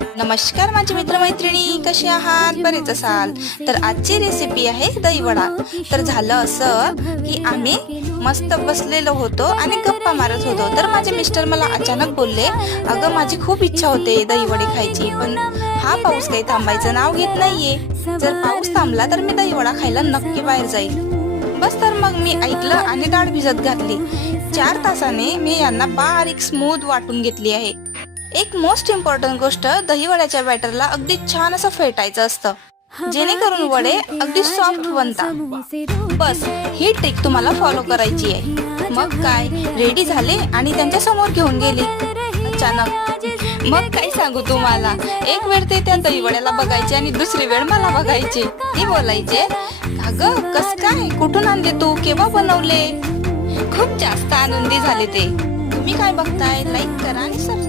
नमस्कार माझे मित्रमैत्रिणी, कसे आहात? बरेच असाल. तर आजची रेसिपी आहे दहीवडा. तर झालं असं की आम्ही मस्त बसलेलो होतो आणि गप्पा मारत होतो. तर माझे मिस्टर मला अचानक बोलले, अगं माझी खूप इच्छा होते दहीवडे खायची, पण हा पाऊस काही थांबायचं नाव घेत नाहीये. जर पाऊस थांबला तर मी दहीवडा खायला नक्की बाहेर जाईल. बस तर मग मी ऐकलं आणि डाळ भिजत घातली. 4 तासाने मी यांना बारीक स्मूथ वाटून घेतली आहे. एक मोस्ट इम्पॉर्टंट गोष्ट, दहीवड्याच्या बॅटरला अगदी छान असं फेटायचं असतं, जेणेकरून वडे अगदी सॉफ्ट बनतात. बस ही ट्रिक तुम्हाला फॉलो करायची आहे. मग काय, रेडी झाले आणि त्यांच्या समोर घेऊन गेले. अचानक मग काय सांगू तुम्हाला, एक वेळ ते त्या दहीवड्याला बघायचे आणि दुसरी वेळ मला बघायचे. ते बोलायचे, अगं कस काय, कुठून आणले तू, केव्हा बनवले? खूप जास्त आनंदी झाले ते. तुम्ही काय बघताय, लाईक करा आणि सबस्क्राईब